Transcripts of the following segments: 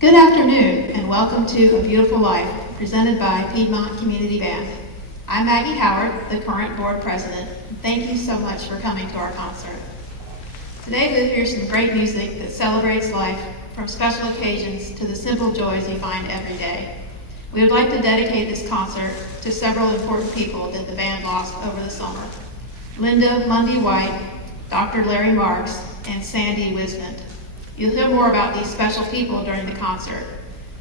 Good afternoon, and welcome to A Beautiful Life, presented by Piedmont Community Band. I'm Maggie Howard, the current board president. Thank you so much for coming to our concert. Today we'll hear some great music that celebrates life, from special occasions to the simple joys you find every day. We would like to dedicate this concert to several important people that the band lost over the summer. Linda Mundy White, Dr. Larry Marks, and Sandy Wismont. You'll hear more about these special people during the concert.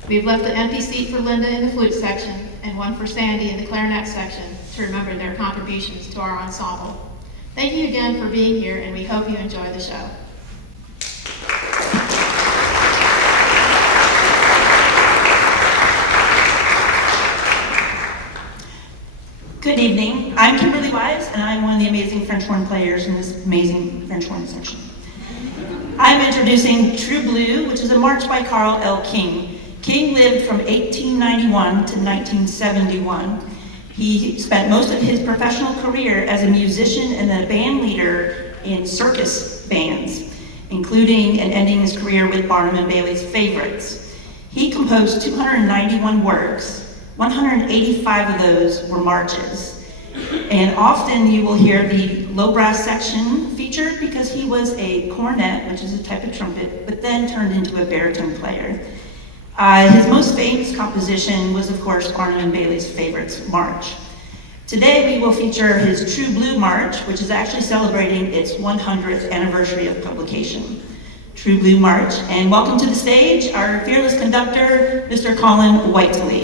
We've left an empty seat for Linda in the flute section and one for Sandy in the clarinet section to remember their contributions to our ensemble. Thank you again for being here, and we hope you enjoy the show. Good evening. I'm Kimberly Wise, and I'm one of the amazing French horn players in this amazing French horn section. I'm introducing True Blue, which is a march by Carl L. King. King lived from 1891 to 1971. He spent most of his professional career as a musician and a band leader in circus bands, including and ending his career with Barnum and Bailey's Favorites. He composed 291 works. 185 of those were marches. And often you will hear the low brass section featured because he was a cornet, which is a type of trumpet, but then turned into a baritone player. His most famous composition was, of course, Barnum and Bailey's Favorites March. Today we will feature his True Blue March, which is actually celebrating its 100th anniversary of publication. True Blue March. And welcome to the stage, our fearless conductor, Mr. Colin Whiteley.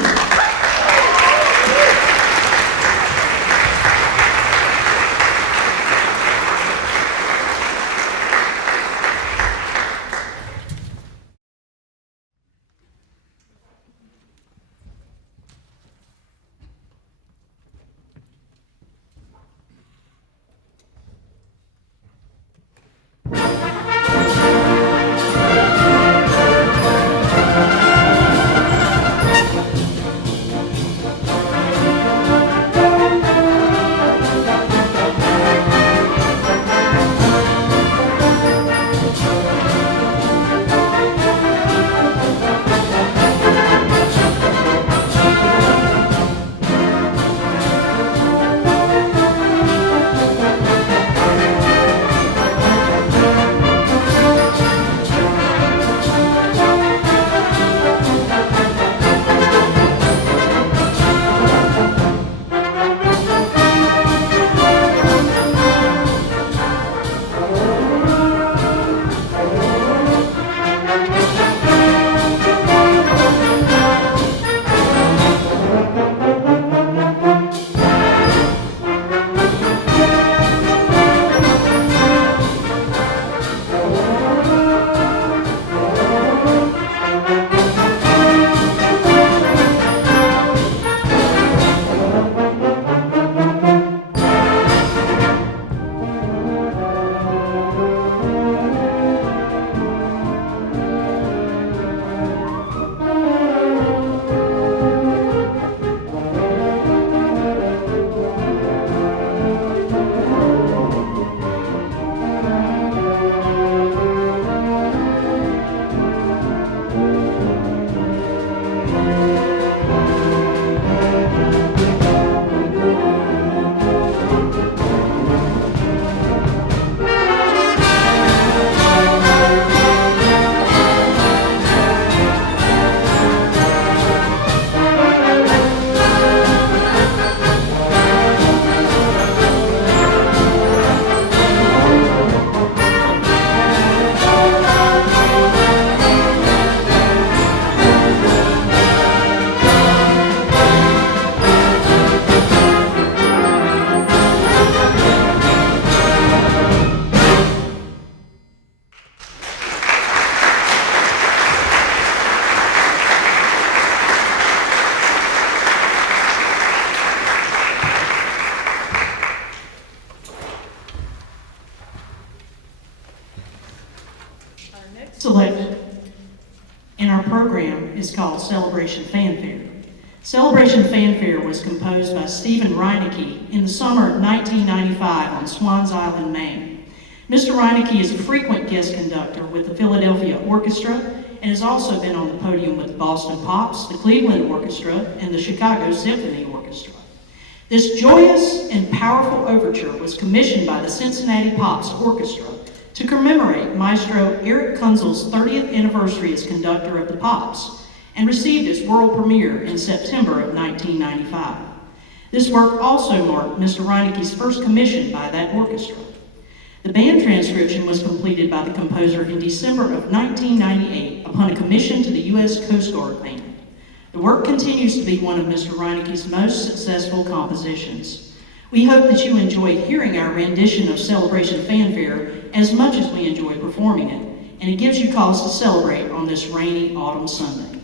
Select in our program is called Celebration Fanfare. Celebration Fanfare was composed by Stephen Reinecke in the summer of 1995 on Swans Island, Maine. Mr. Reinecke is a frequent guest conductor with the Philadelphia Orchestra and has also been on the podium with the Boston Pops, the Cleveland Orchestra, and the Chicago Symphony Orchestra. This joyous and powerful overture was commissioned by the Cincinnati Pops Orchestra to commemorate Maestro Eric Kunzel's 30th anniversary as conductor of the Pops, and received its world premiere in September of 1995. This work also marked Mr. Reineke's first commission by that orchestra. The band transcription was completed by the composer in December of 1998 upon a commission to the U.S. Coast Guard Band. The work continues to be one of Mr. Reineke's most successful compositions. We hope that you enjoyed hearing our rendition of Celebration Fanfare as much as we enjoy performing it, and it gives you cause to celebrate on this rainy autumn Sunday.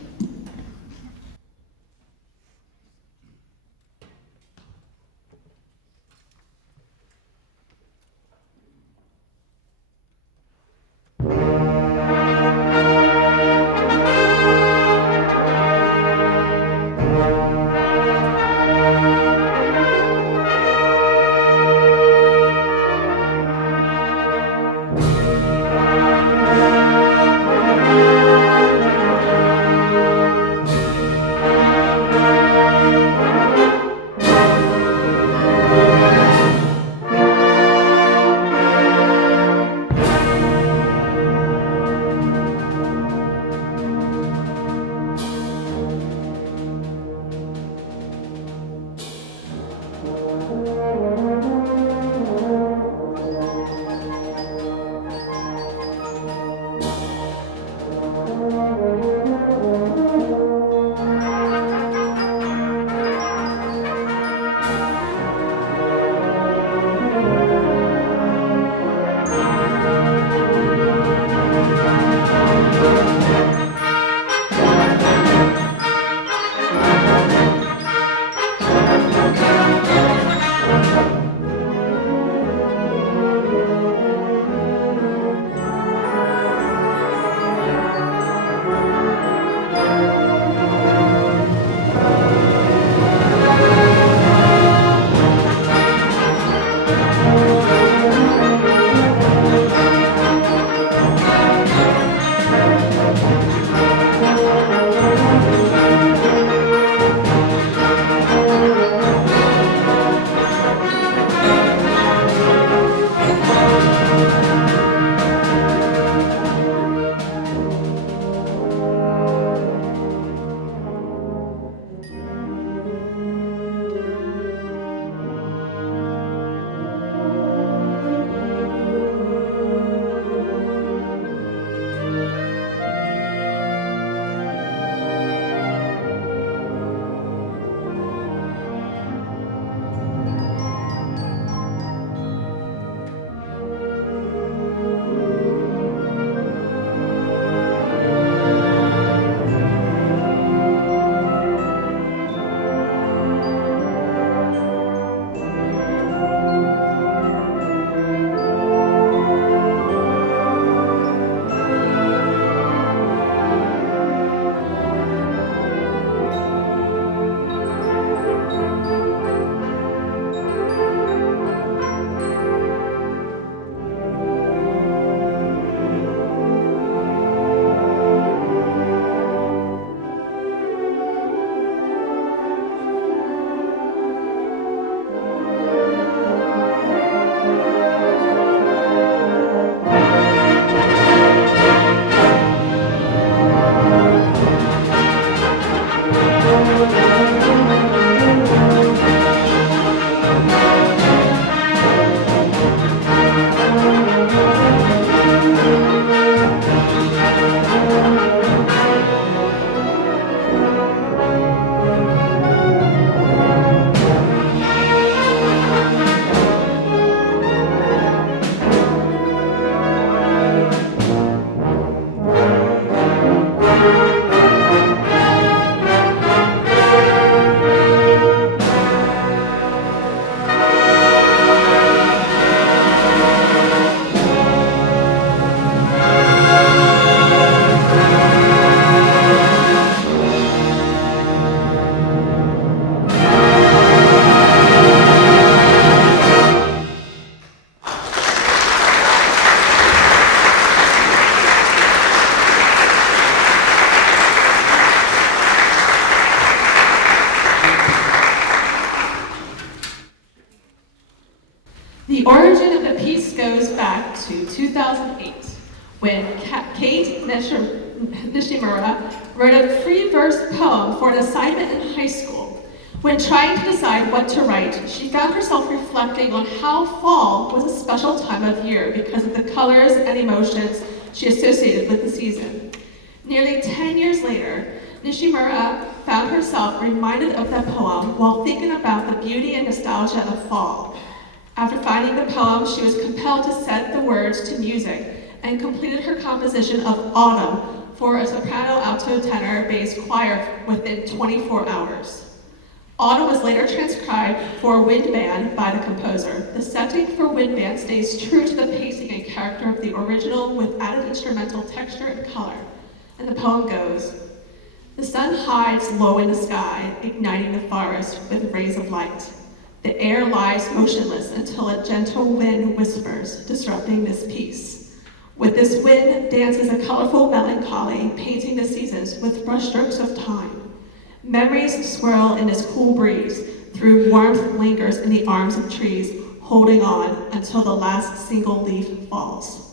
The origin of the piece goes back to 2008, when Cait Nishimura wrote a free verse poem for an assignment in high school. When trying to decide what to write, she found herself reflecting on how fall was a special time of year because of the colors and emotions she associated with the season. Nearly 10 years later, Nishimura found herself reminded of that poem while thinking about the beauty and nostalgia of fall. After finding the poem, she was compelled to set the words to music and completed her composition of Autumn for a soprano, alto, tenor, bass choir within 24 hours. Autumn was later transcribed for wind band by the composer. The setting for wind band stays true to the pacing and character of the original with added instrumental texture and color. And the poem goes, "The sun hides low in the sky, igniting the forest with rays of light. The air lies motionless until a gentle wind whispers, disrupting this peace. With this wind dances a colorful melancholy, painting the seasons with brushstrokes of time. Memories swirl in this cool breeze, through warmth lingers in the arms of trees, holding on until the last single leaf falls."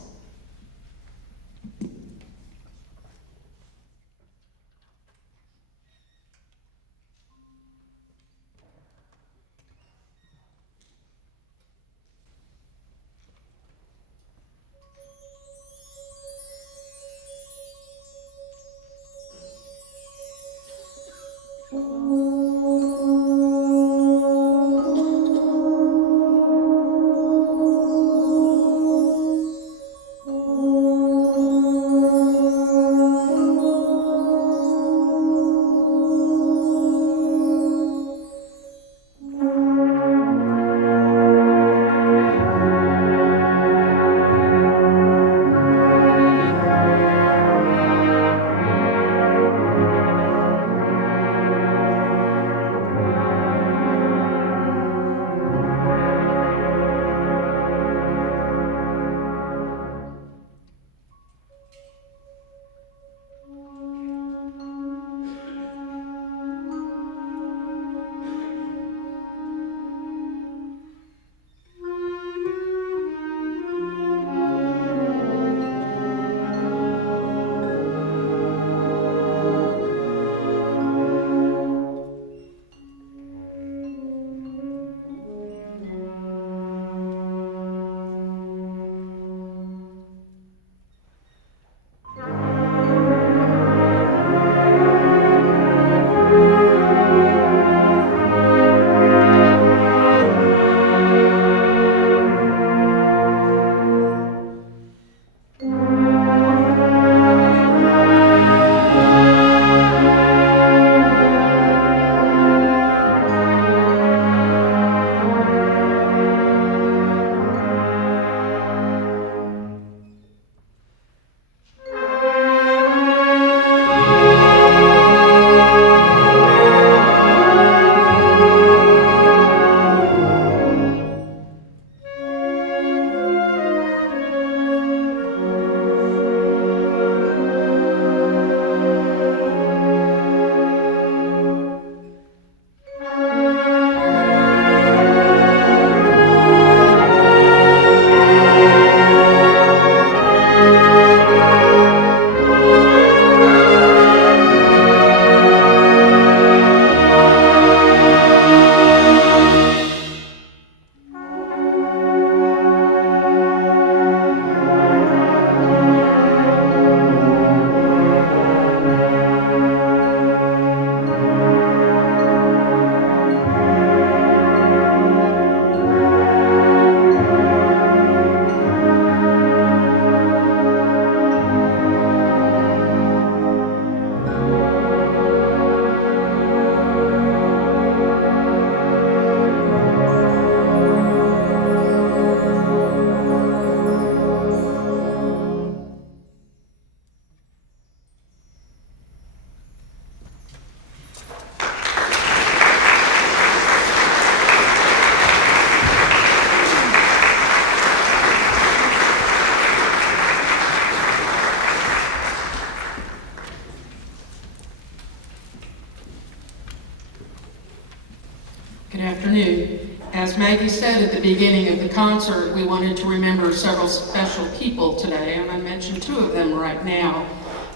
As Maggie said at the beginning of the concert, we wanted to remember several special people today, and I mentioned two of them right now.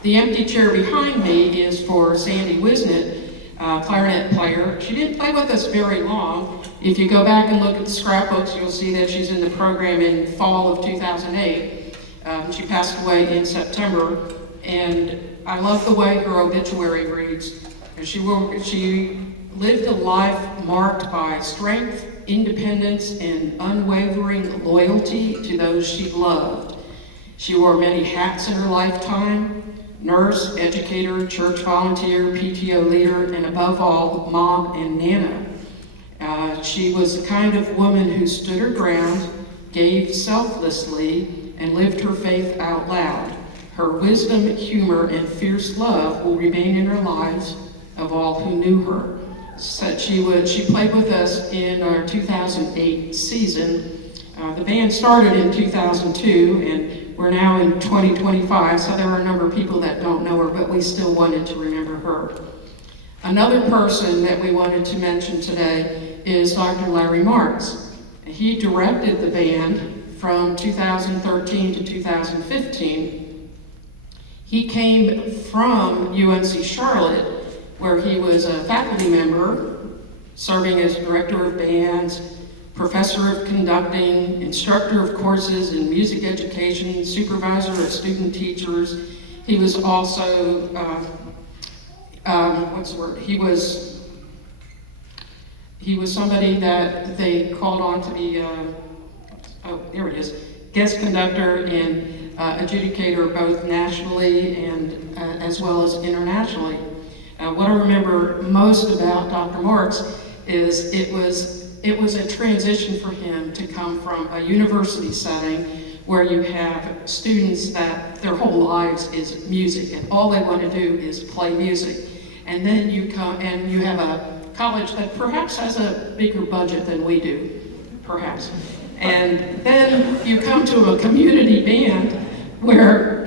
The empty chair behind me is for Sandy Wisnett, clarinet player. She didn't play with us very long. If you go back and look at the scrapbooks, you'll see that she's in the program in fall of 2008. She passed away in September, and I love the way her obituary reads. She lived a life marked by strength, independence, and unwavering loyalty to those she loved. She wore many hats in her lifetime: nurse, educator, church volunteer, PTO leader, and above all, mom and nana. She was the kind of woman who stood her ground, gave selflessly, and lived her faith out loud. Her wisdom, humor, and fierce love will remain in our lives of all who knew her. So she played with us in our 2008 season. The band started in 2002, and we're now in 2025, so there are a number of people that don't know her, but we still wanted to remember her. Another person that we wanted to mention today is Dr. Larry Marks. He directed the band from 2013 to 2015. He came from UNC Charlotte, where he was a faculty member, serving as director of bands, professor of conducting, instructor of courses in music education, supervisor of student teachers. He was also, He was somebody that they called on to be, guest conductor and adjudicator both nationally and as well as internationally. What I remember most about Dr. Marks is it was a transition for him to come from a university setting where you have students that their whole lives is music and all they want to do is play music. And then you come and you have a college that perhaps has a bigger budget than we do, perhaps. And then you come to a community band where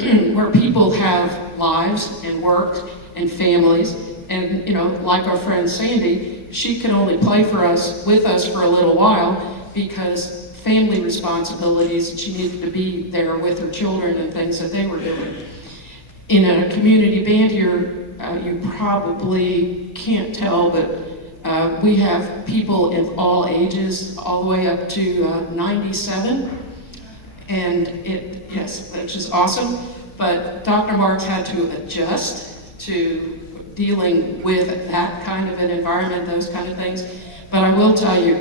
people have lives and work and families. And, like our friend Sandy, she could only play with us for a little while because family responsibilities, she needed to be there with her children and things that they were doing. In a community band here, you probably can't tell, but we have people in all ages, all the way up to 97. And which is awesome. But Dr. Marks had to adjust to dealing with that kind of an environment, those kind of things. But I will tell you,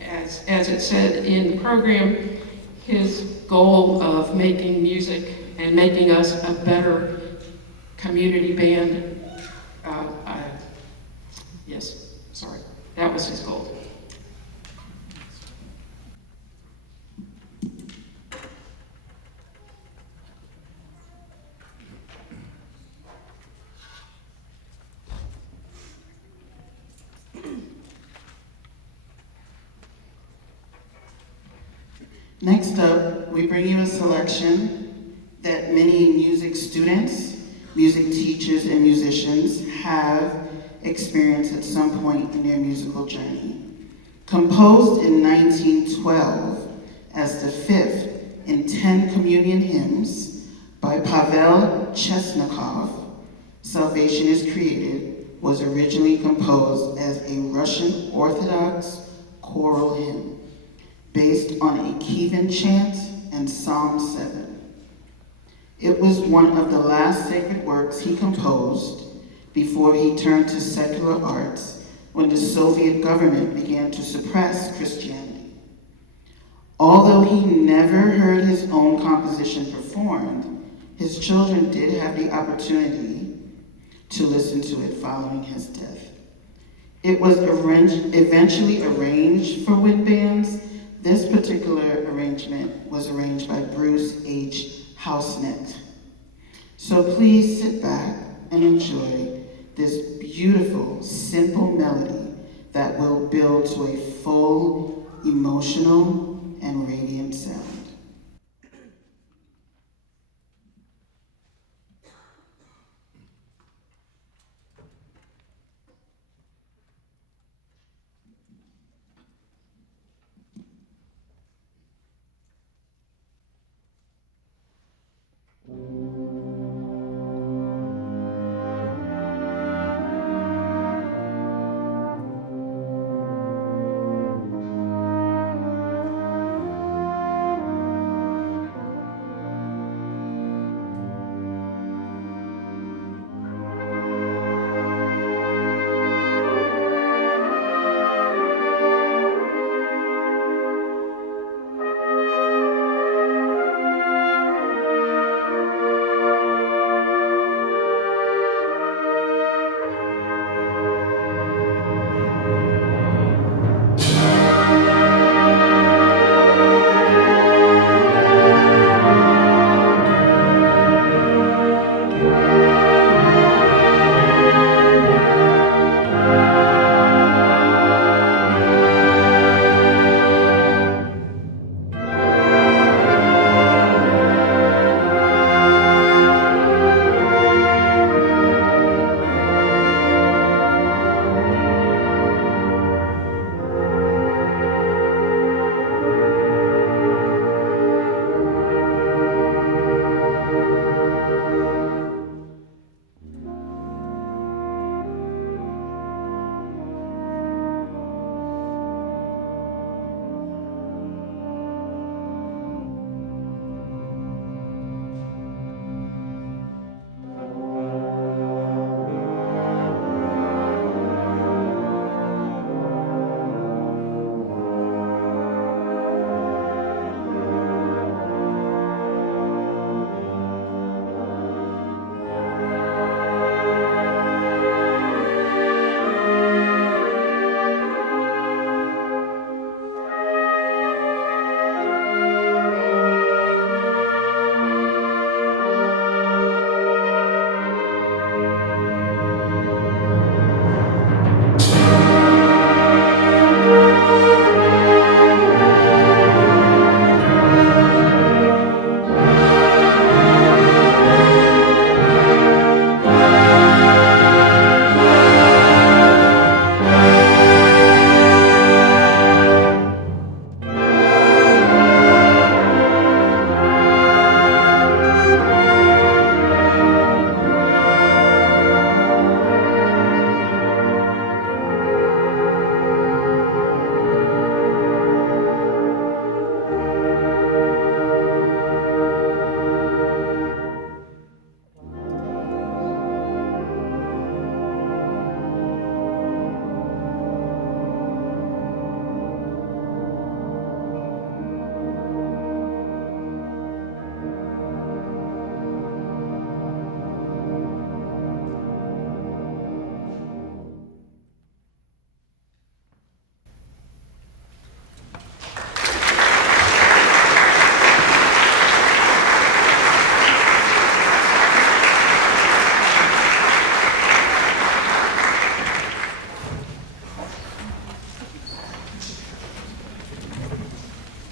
as it said in the program, his goal of making music and making us a better community band, that was his goal. Next up, we bring you a selection that many music students, music teachers, and musicians have experienced at some point in their musical journey. Composed in 1912 as the fifth in 10 communion hymns by Pavel Chesnokov, Salvation is Created was originally composed as a Russian Orthodox choral hymn based on a Kievan chant and Psalm 7. It was one of the last sacred works he composed before he turned to secular arts when the Soviet government began to suppress Christianity. Although he never heard his own composition performed, his children did have the opportunity to listen to it following his death. It was eventually arranged for wind bands. This particular arrangement was arranged by Bruce H. Housenet. So please sit back and enjoy this beautiful, simple melody that will build to a full, emotional, and radiant sound.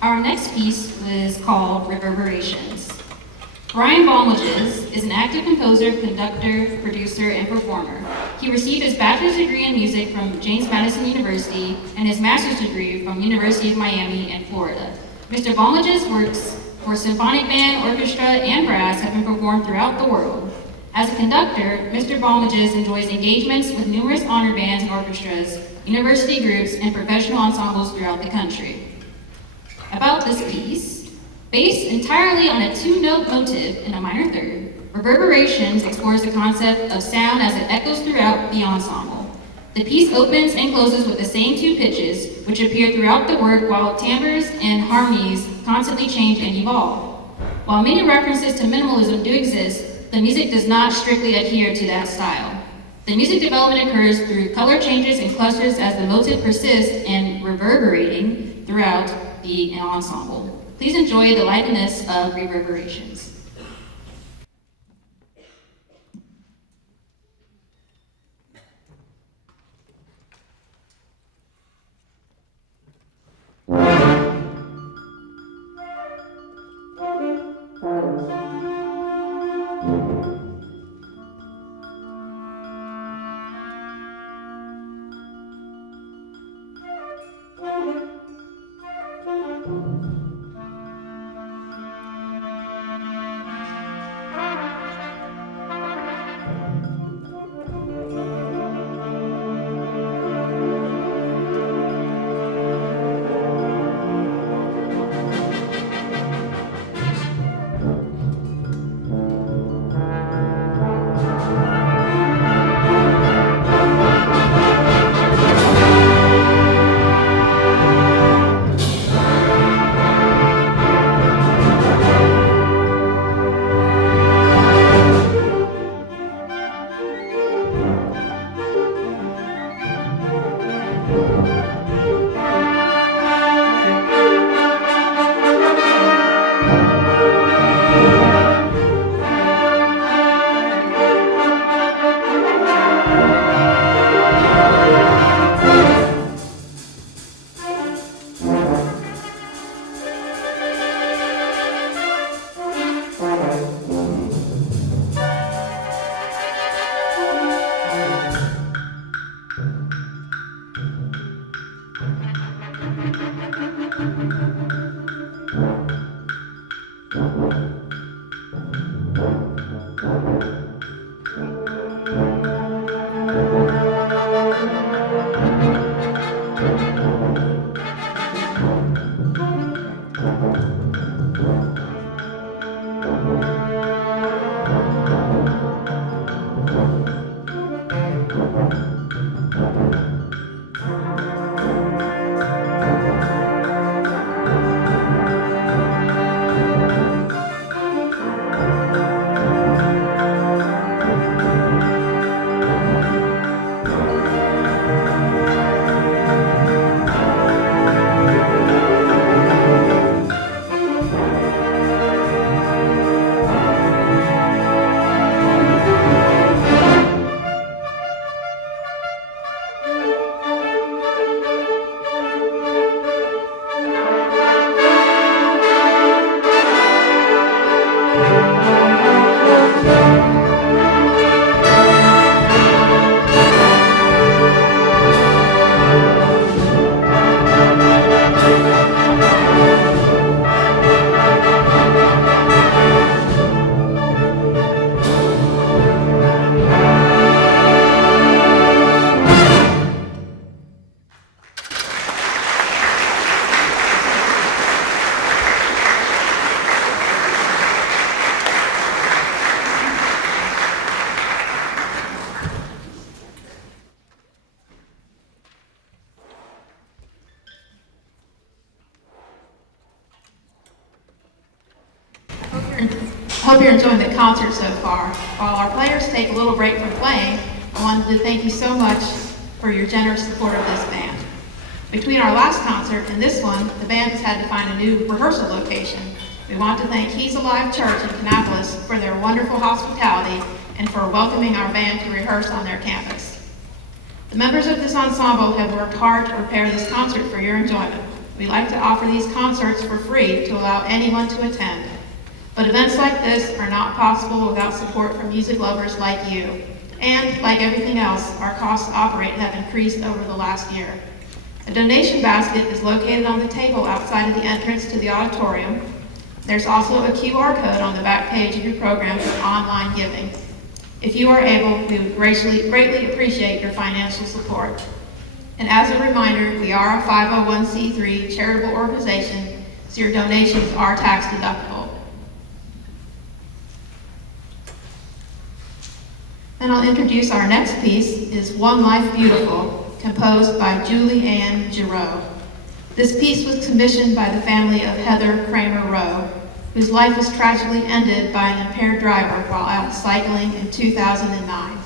Our next piece is called Reverberations. Brian Baumlages is an active composer, conductor, producer, and performer. He received his bachelor's degree in music from James Madison University and his master's degree from University of Miami in Florida. Mr. Baumlages' works for symphonic band, orchestra, and brass have been performed throughout the world. As a conductor, Mr. Baumlages enjoys engagements with numerous honor bands and orchestras, university groups, and professional ensembles throughout the country. About this piece, based entirely on a two-note motive in a minor third, Reverberations explores the concept of sound as it echoes throughout the ensemble. The piece opens and closes with the same two pitches, which appear throughout the work while timbres and harmonies constantly change and evolve. While many references to minimalism do exist, the music does not strictly adhere to that style. The music development occurs through color changes and clusters as the motif persists and reverberating throughout the ensemble. Please enjoy the liveliness of Reverberations. Hope you're enjoying the concert so far. While our players take a little break from playing, I wanted to thank you so much for your generous support of this band. Between our last concert and this one, the band has had to find a new rehearsal location. We want to thank He's Alive Church in Kannapolis for their wonderful hospitality and for welcoming our band to rehearse on their campus. The members of this ensemble have worked hard to prepare this concert for your enjoyment. We like to offer these concerts for free to allow anyone to attend. But events like this are not possible without support from music lovers like you. And like everything else, our costs to operate have increased over the last year. A donation basket is located on the table outside of the entrance to the auditorium. There's also a QR code on the back page of your program for online giving. If you are able, we would greatly appreciate your financial support. And as a reminder, we are a 501c3 charitable organization, so your donations are tax deductible. And I'll introduce our next piece, is One Life Beautiful, composed by Julie Ann Giroux. This piece was commissioned by the family of Heather Kramer Rowe, whose life was tragically ended by an impaired driver while out cycling in 2009.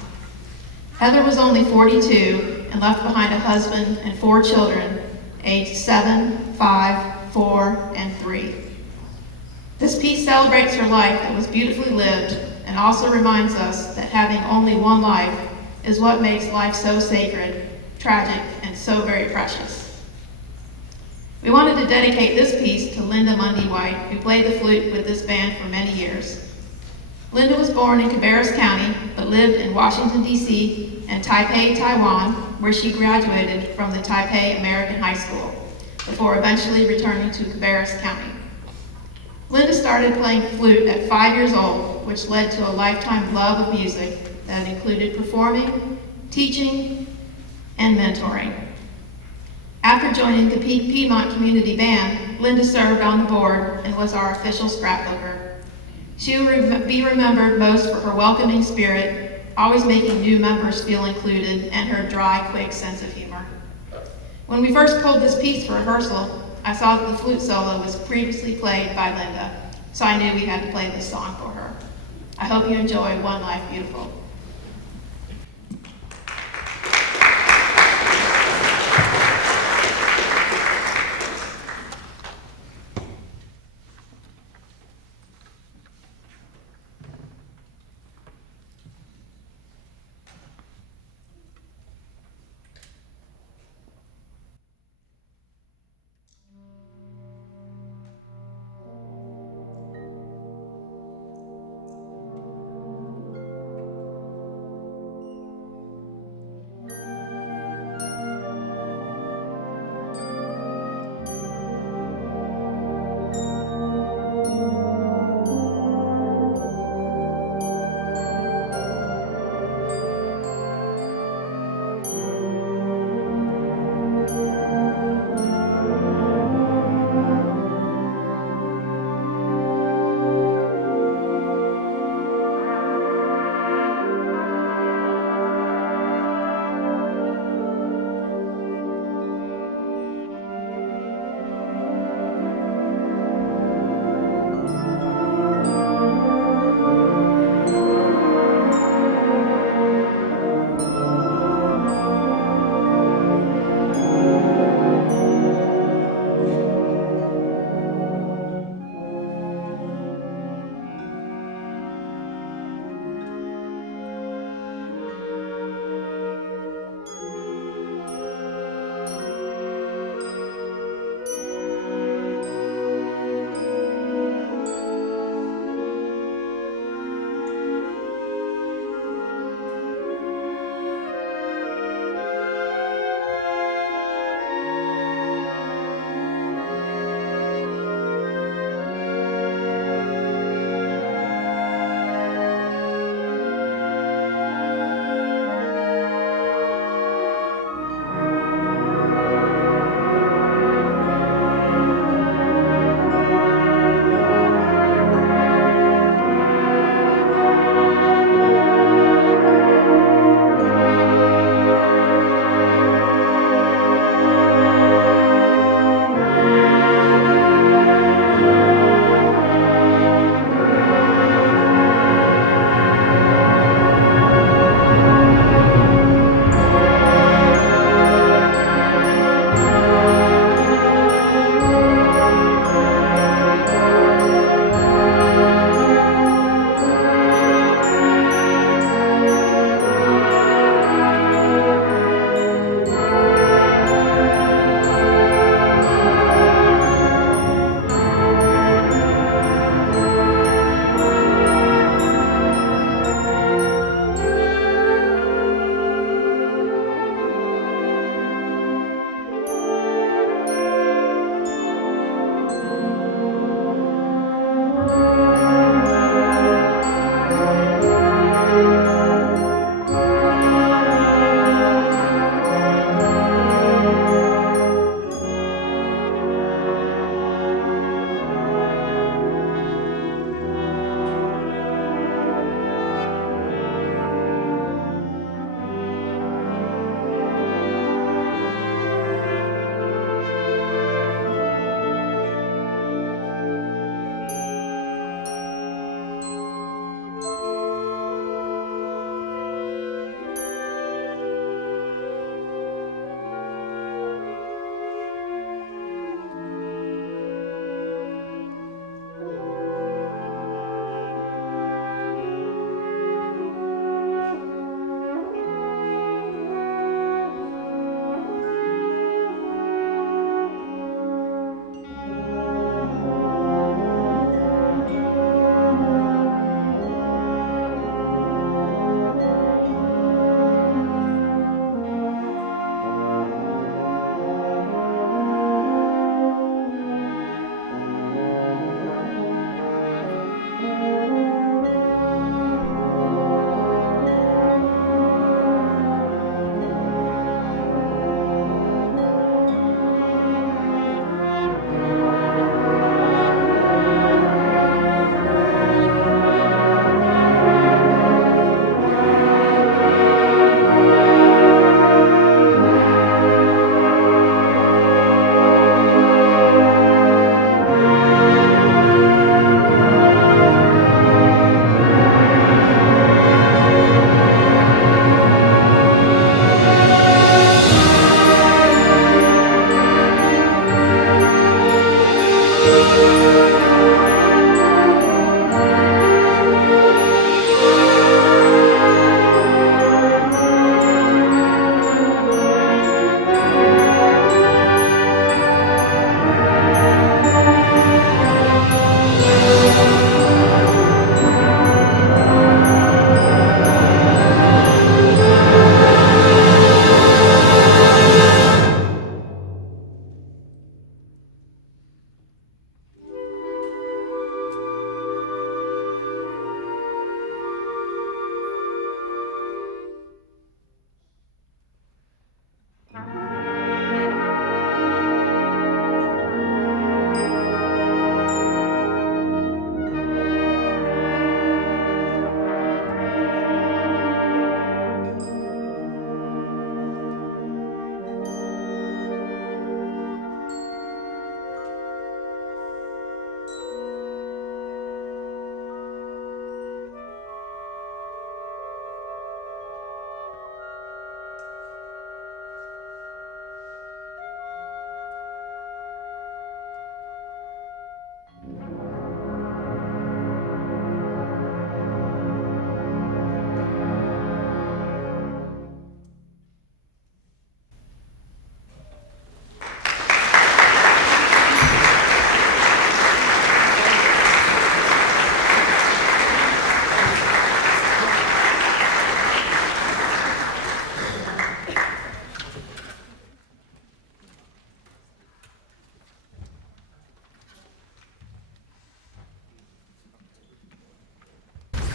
Heather was only 42 and left behind a husband and 4 children, aged 7, 5, 4, and 3. This piece celebrates her life that was beautifully lived and also reminds us that having only one life is what makes life so sacred, tragic, and so very precious. We wanted to dedicate this piece to Linda Mundy White, who played the flute with this band for many years. Linda was born in Cabarrus County, but lived in Washington, D.C. and Taipei, Taiwan, where she graduated from the Taipei American High School, before eventually returning to Cabarrus County. Linda started playing flute at 5 years old, which led to a lifetime love of music that included performing, teaching, and mentoring. After joining the Piedmont Community Band, Linda served on the board and was our official scrapbooker. She will be remembered most for her welcoming spirit, always making new members feel included, and her dry, quick sense of humor. When we first pulled this piece for rehearsal, I saw that the flute solo was previously played by Linda, so I knew we had to play this song for her. I hope you enjoy One Life Beautiful.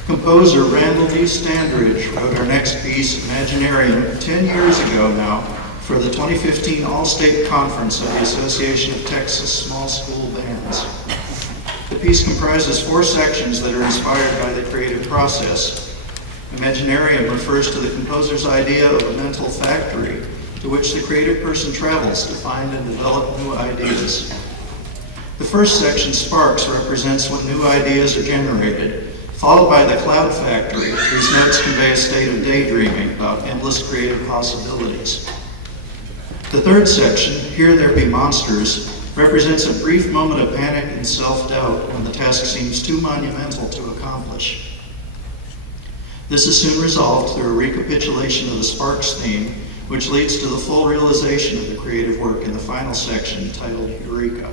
Composer Randall D. Standridge wrote our next piece, Imaginarium, 10 years ago now, for the 2015 All-State Conference of the Association of Texas Small School Bands. The piece comprises 4 sections that are inspired by the creative process. Imaginarium refers to the composer's idea of a mental factory to which the creative person travels to find and develop new ideas. The first section, Sparks, represents when new ideas are generated, followed by the Cloud Factory, whose notes convey a state of daydreaming about endless creative possibilities. The third section, Here There Be Monsters, represents a brief moment of panic and self-doubt when the task seems too monumental to accomplish. This is soon resolved through a recapitulation of the Sparks theme, which leads to the full realization of the creative work in the final section titled Eureka.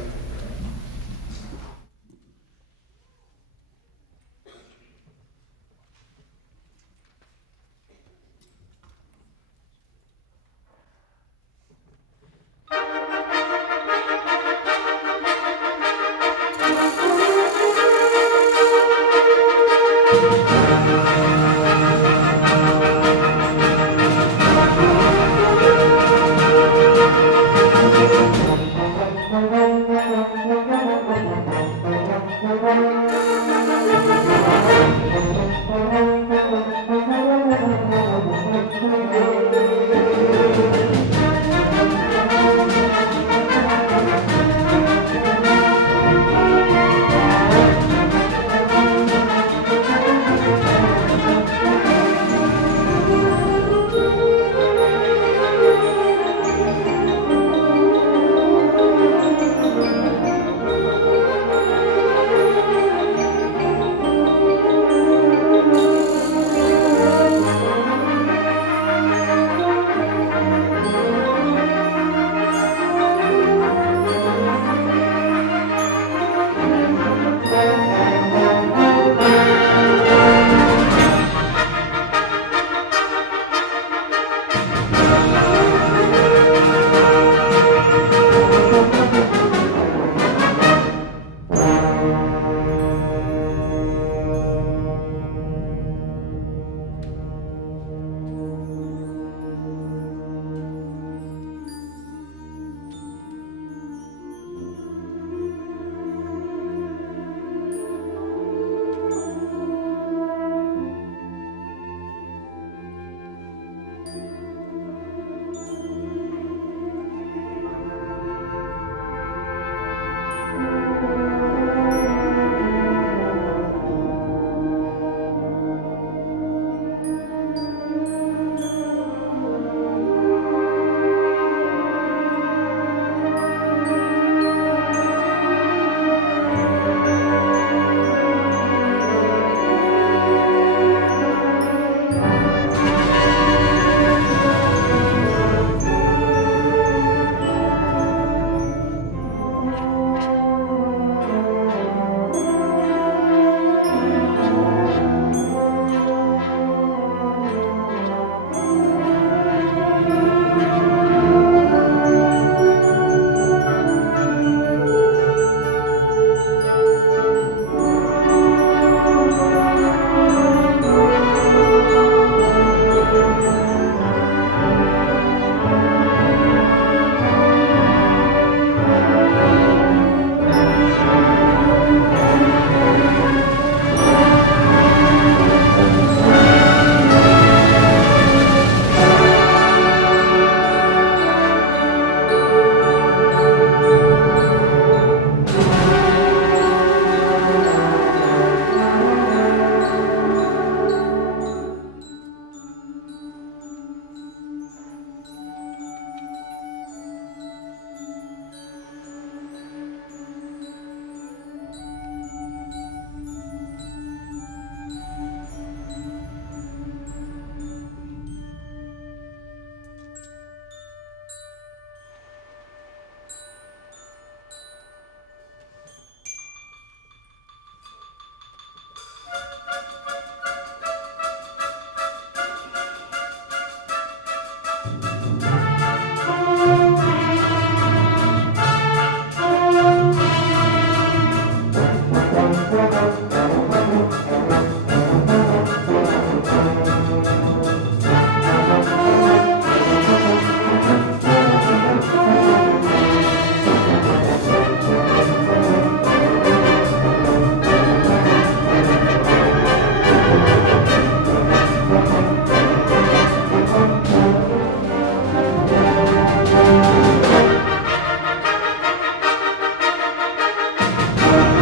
Thank you.